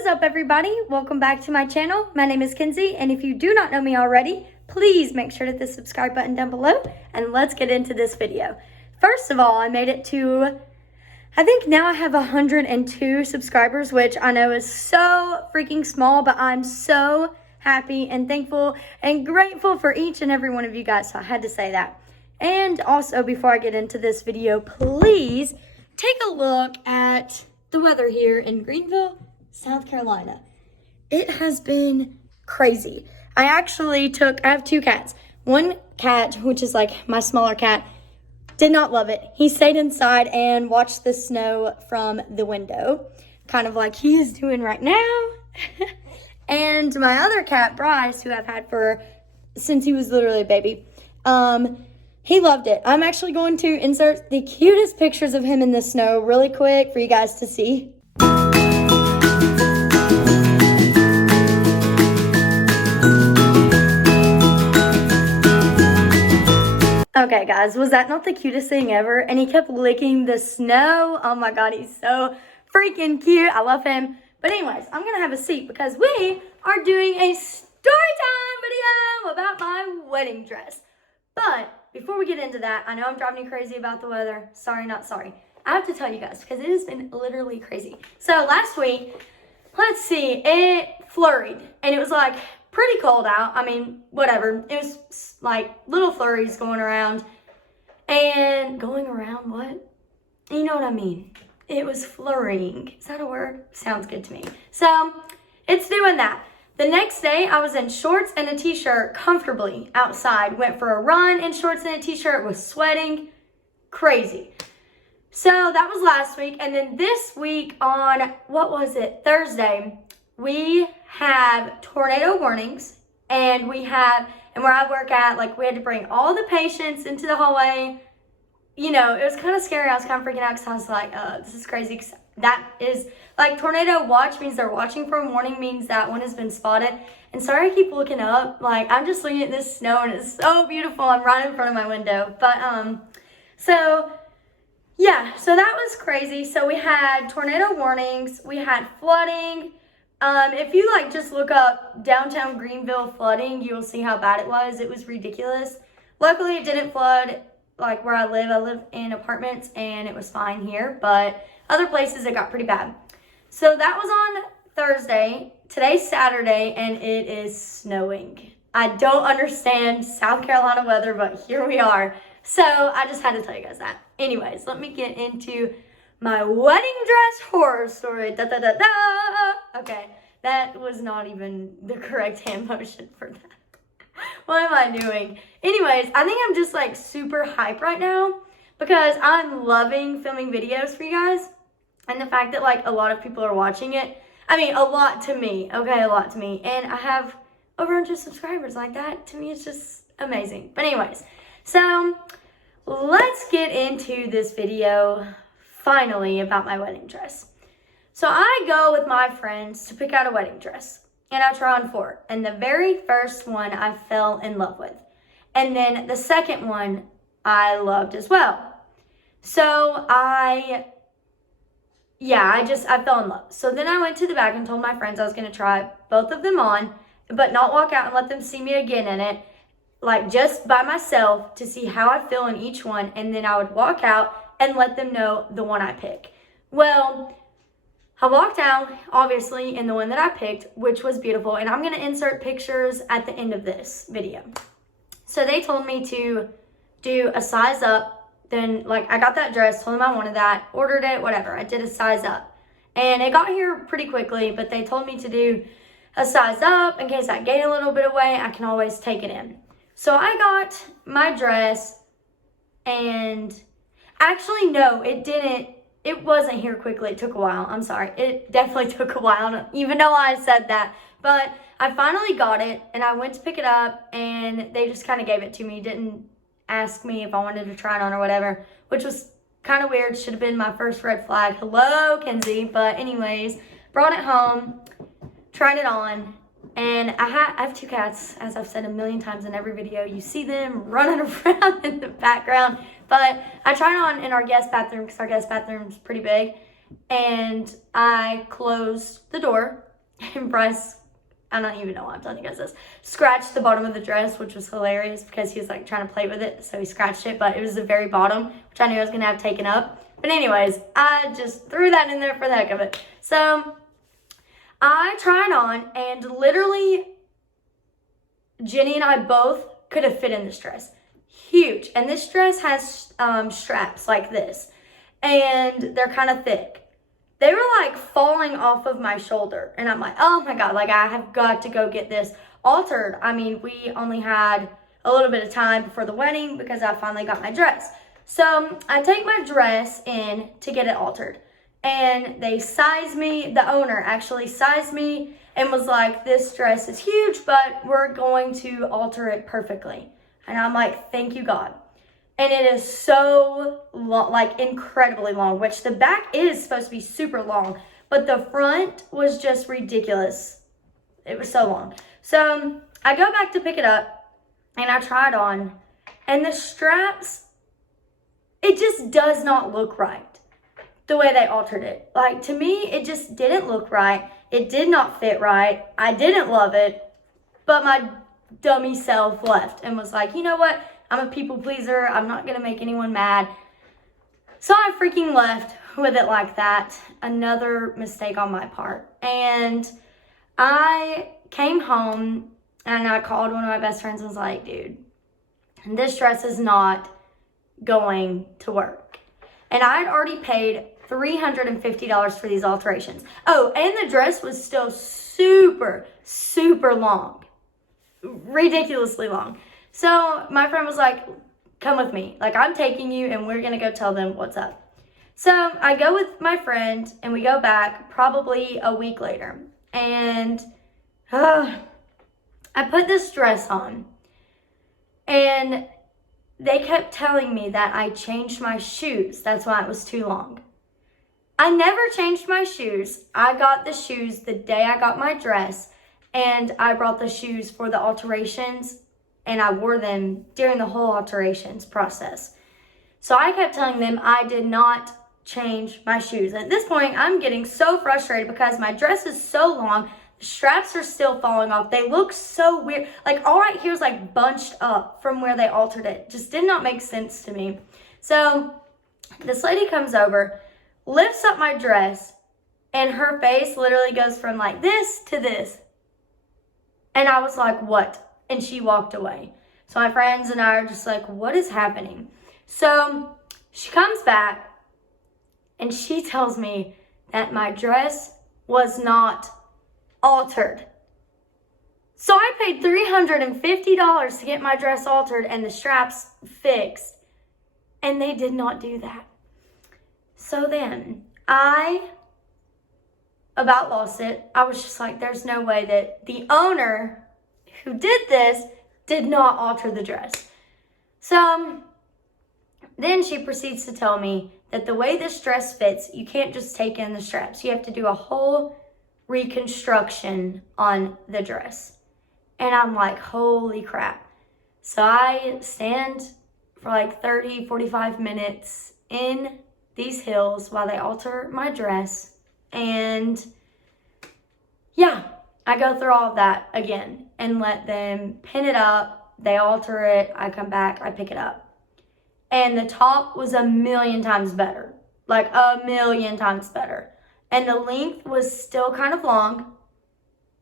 What is up, everybody? Welcome back to my channel. My name is Kenzie, and if you do not know me already, please make sure to hit the subscribe button down below, and let's get into this video. First of all, I made it to, I think now I have 102 subscribers, which I know is so freaking small, but I'm so happy and thankful and grateful for each and every one of you guys, so I had to say that. And also, before I get into this video, please take a look at the weather here in Greenville, South Carolina. It has been crazy. I have two cats. One cat, which is like my smaller cat, did not love it. He stayed inside and watched the snow from the window, kind of like he is doing right now. And my other cat, Bryce, who I've had since he was literally a baby, he loved it. I'm actually going to insert the cutest pictures of him in the snow really quick for you guys to see. Okay, guys, was that not the cutest thing ever? And he kept licking the snow. Oh my God, he's so freaking cute. I love him. But anyways, I'm going to have a seat because we are doing a story time video about my wedding dress. But before we get into that, I know I'm driving you crazy about the weather. Sorry, not sorry. I have to tell you guys because it has been literally crazy. So last week, let's see, it flurried and it was like pretty cold out. I mean, whatever. It was like little flurries going around. And going around what? You know what I mean. It was flurrying. Is that a word? Sounds good to me. So it's doing that. The next day, I was in shorts and a t-shirt comfortably outside. Went for a run in shorts and a t-shirt, was sweating. Crazy. So that was last week. And then this week on, what was it? Thursday, we have tornado warnings. And where I work at, like we had to bring all the patients into the hallway. You know, it was kind of scary. I was kind of freaking out because I was like, this is crazy. 'Cause that is, like, tornado watch means they're watching for a warning, means that one has been spotted. And sorry I keep looking up. Like, I'm just looking at this snow and it's so beautiful. I'm right in front of my window. But, so that was crazy. So we had tornado warnings. We had flooding. If you, like, just look up downtown Greenville flooding, you will see how bad it was. It was ridiculous. Luckily, it didn't flood, like, where I live in apartments, and it was fine here, but other places it got pretty bad. So that was on Thursday. Today's Saturday, and it is snowing. I don't understand South Carolina weather, but here we are. So I just had to tell you guys that. Anyways, let me get into my wedding dress horror story. Da, da, da, da. Okay, that was not even the correct hand motion for that. What am I doing? Anyways, I think I'm just like super hype right now because I'm loving filming videos for you guys. And the fact that like a lot of people are watching it. I mean, a lot to me. Okay, a lot to me. And I have over 100 subscribers. Like that to me is just amazing. But anyways, so let's get into this video finally about my wedding dress. So I go with my friends to pick out a wedding dress. And I try on 4. And the very first one I fell in love with. And then the second one I loved as well. So I fell in love. So then I went to the back and told my friends I was going to try both of them on, but not walk out and let them see me again in it. Like just by myself to see how I feel in each one. And then I would walk out and let them know the one I pick. Well, I walked out, obviously, in the one that I picked, which was beautiful. And I'm going to insert pictures at the end of this video. So they told me to do a size up. Then, like, I got that dress, told them I wanted that, ordered it, whatever. I did a size up. And it got here pretty quickly, but they told me to do a size up in case I gain a little bit of weight. I can always take it in. So I got my dress, and actually, no, it didn't. It wasn't here quickly. It took a while. I'm sorry. It definitely took a while, even though I said that. But I finally got it, and I went to pick it up, and they just kind of gave it to me. Didn't ask me if I wanted to try it on or whatever, which was kind of weird. Should have been my first red flag. Hello, Kenzie. But anyways, brought it home, tried it on, and I have 2 cats, as I've said a million times in every video. You see them running around in the background. But I tried it on in our guest bathroom because our guest bathroom is pretty big. And I closed the door And Bryce, I don't even know why I'm telling you guys this, scratched the bottom of the dress, which was hilarious because he was like trying to play with it. So he scratched it, but it was the very bottom, which I knew I was going to have taken up. But anyways, I just threw that in there for the heck of it. So I tried on, and literally Jenny and I both could have fit in this dress. Huge. And this dress has straps like this, and they're kind of thick. They were like falling off of my shoulder, and I'm like, oh my God, like I have got to go get this altered. I mean, we only had a little bit of time before the wedding because I finally got my dress. So I take my dress in to get it altered, and they size me. The owner actually sized me and was like, this dress is huge, but we're going to alter it perfectly. And I'm like, thank you, God. And it is so long, like incredibly long, which the back is supposed to be super long, but the front was just ridiculous. It was so long. So I go back to pick it up, and I try it on, and the straps, it just does not look right the way they altered it. Like, to me, it just didn't look right. It did not fit right. I didn't love it, but my dummy self left and was like, you know what? I'm a people pleaser. I'm not going to make anyone mad. So I freaking left with it like that. Another mistake on my part. And I came home, and I called one of my best friends and was like, dude, this dress is not going to work. And I had already paid $350 for these alterations. Oh, and the dress was still super, super long. Ridiculously long. So my friend was like, come with me. Like, I'm taking you, and we're going to go tell them what's up. So I go with my friend, and we go back probably a week later. And I put this dress on, and they kept telling me that I changed my shoes. That's why it was too long. I never changed my shoes. I got the shoes the day I got my dress, and I brought the shoes for the alterations, and I wore them during the whole alterations process. So I kept telling them I did not change my shoes. At this point, I'm getting so frustrated because my dress is so long. The straps are still falling off. They look so weird. Like, all right here is like bunched up from where they altered it. Just did not make sense to me. So this lady comes over, lifts up my dress, and her face literally goes from like this to this. And I was like, what? And she walked away. So my friends and I are just like, what is happening? So she comes back, and she tells me that my dress was not altered. So I paid $350 to get my dress altered and the straps fixed, and they did not do that. So then I about lost it. I was just like, there's no way that the owner who did this did not alter the dress. So then she proceeds to tell me that the way this dress fits, you can't just take in the straps. You have to do a whole reconstruction on the dress. And I'm like, holy crap. So I stand for like 30, 45 minutes in these heels while they alter my dress. And yeah, I go through all of that again and let them pin it up. They alter it. I come back, I pick it up. And the top was 1,000,000 times better. Like 1,000,000 times better. And the length was still kind of long.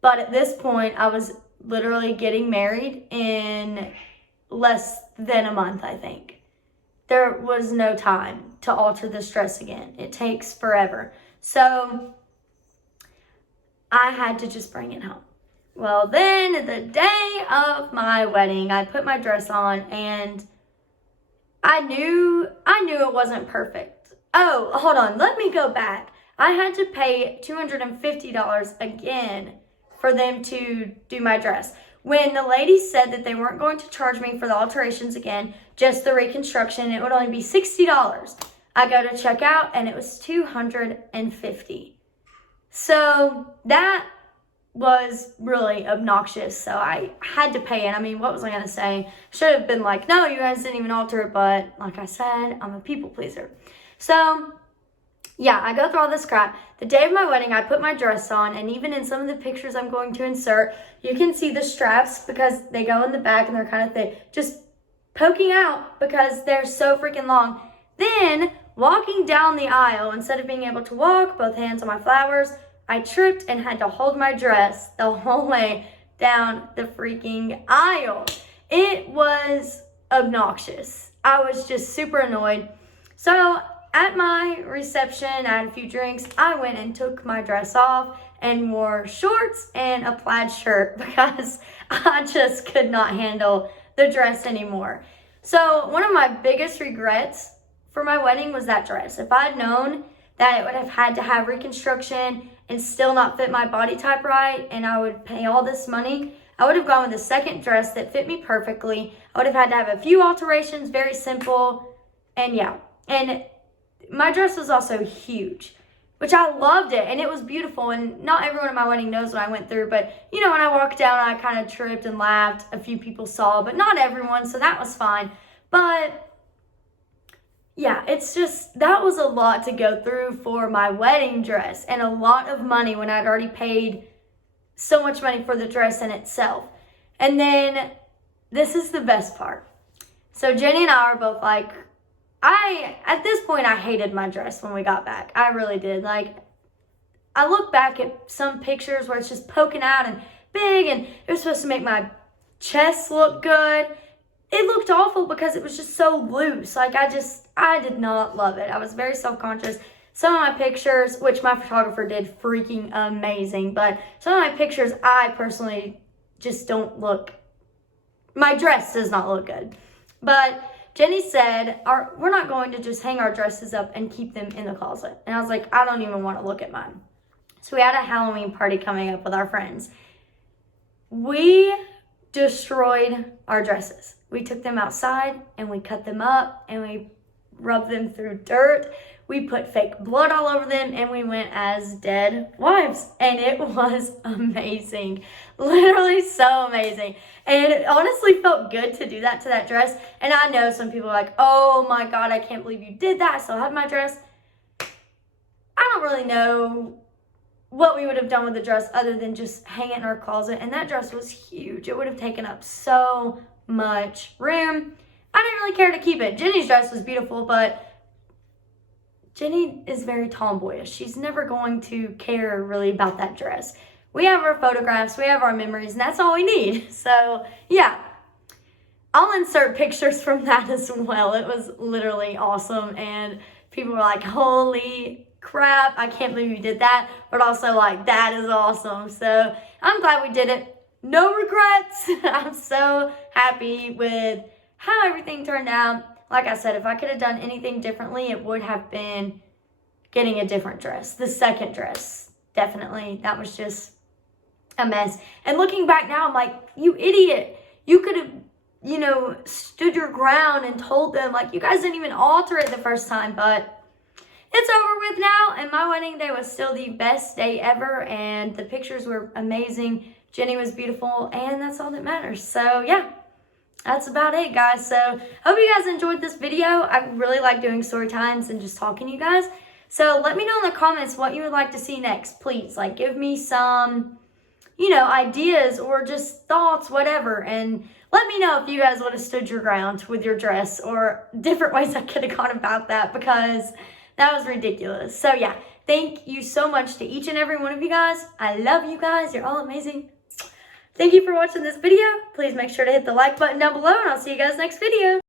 But at this point, I was literally getting married in less than a month, I think. There was no time to alter this dress again. It takes forever. So I had to just bring it home. Well, then the day of my wedding, I put my dress on, and I knew it wasn't perfect. Oh, hold on. Let me go back. I had to pay $250 again for them to do my dress. When the lady said that they weren't going to charge me for the alterations again, just the reconstruction, it would only be $60. I go to check out, and it was $250. So that was really obnoxious. So I had to pay it. I mean, what was I going to say? Should have been like, no, you guys didn't even alter it. But like I said, I'm a people pleaser. So yeah, I go through all this crap. The day of my wedding, I put my dress on, and even in some of the pictures I'm going to insert, you can see the straps because they go in the back and they're kind of thick, just poking out because they're so freaking long. Then, walking down the aisle, instead of being able to walk, both hands on my flowers, I tripped and had to hold my dress the whole way down the freaking aisle. It was obnoxious. I was just super annoyed. So at my reception, I had a few drinks. I went and took my dress off and wore shorts and a plaid shirt because I just could not handle the dress anymore. So one of my biggest regrets for my wedding was that dress. If I'd known that it would have had to have reconstruction and still not fit my body type right, and I would pay all this money, I would have gone with a second dress that fit me perfectly. I would have had to have a few alterations, very simple, and yeah. And my dress was also huge, which I loved it, and it was beautiful, and not everyone at my wedding knows what I went through, but you know, when I walked down, I kind of tripped and laughed. A few people saw, but not everyone, so that was fine. But yeah, it's just, that was a lot to go through for my wedding dress, and a lot of money when I'd already paid so much money for the dress in itself. And then this is the best part. So Jenny and I were both like, at this point, I hated my dress when we got back. I really did. Like, I look back at some pictures where it's just poking out and big, and it was supposed to make my chest look good. It looked awful because it was just so loose. Like, I did not love it. I was very self-conscious. Some of my pictures, which my photographer did freaking amazing, but some of my pictures, I personally just don't look, my dress does not look good. But Jenny said, we're not going to just hang our dresses up and keep them in the closet. And I was like, I don't even want to look at mine. So we had a Halloween party coming up with our friends. We destroyed our dresses. We took them outside and we cut them up and we rubbed them through dirt. We put fake blood all over them and we went as dead wives. And it was amazing. Literally so amazing. And it honestly felt good to do that to that dress. And I know some people are like, oh my God, I can't believe you did that. I still have my dress. I don't really know what we would have done with the dress other than just hang it in our closet. And that dress was huge. It would have taken up so much room. I didn't really care to keep it. Jenny's dress was beautiful, but Jenny is very tomboyish. She's never going to care really about that dress. We have our photographs, we have our memories, and that's all we need. So, yeah. I'll insert pictures from that as well. It was literally awesome, and people were like, holy crap, I can't believe you did that, but also like, that is awesome. So, I'm glad we did it. No regrets. I'm so happy with how everything turned out. Like I said, if I could have done anything differently, it would have been getting a different dress. The second dress, definitely. That was just a mess. And looking back now, I'm like, you idiot. You could have, stood your ground and told them, like, you guys didn't even alter it the first time. But it's over with now. And my wedding day was still the best day ever. And the pictures were amazing. Jenny was beautiful. And that's all that matters. So, yeah. That's about it, guys. So, hope you guys enjoyed this video. I really like doing story times and just talking to you guys. So, let me know in the comments what you would like to see next, please. Like, give me some, ideas or just thoughts, whatever. And let me know if you guys would have stood your ground with your dress or different ways I could have gone about that because that was ridiculous. So, yeah. Thank you so much to each and every one of you guys. I love you guys. You're all amazing. Thank you for watching this video. Please make sure to hit the like button down below, and I'll see you guys next video.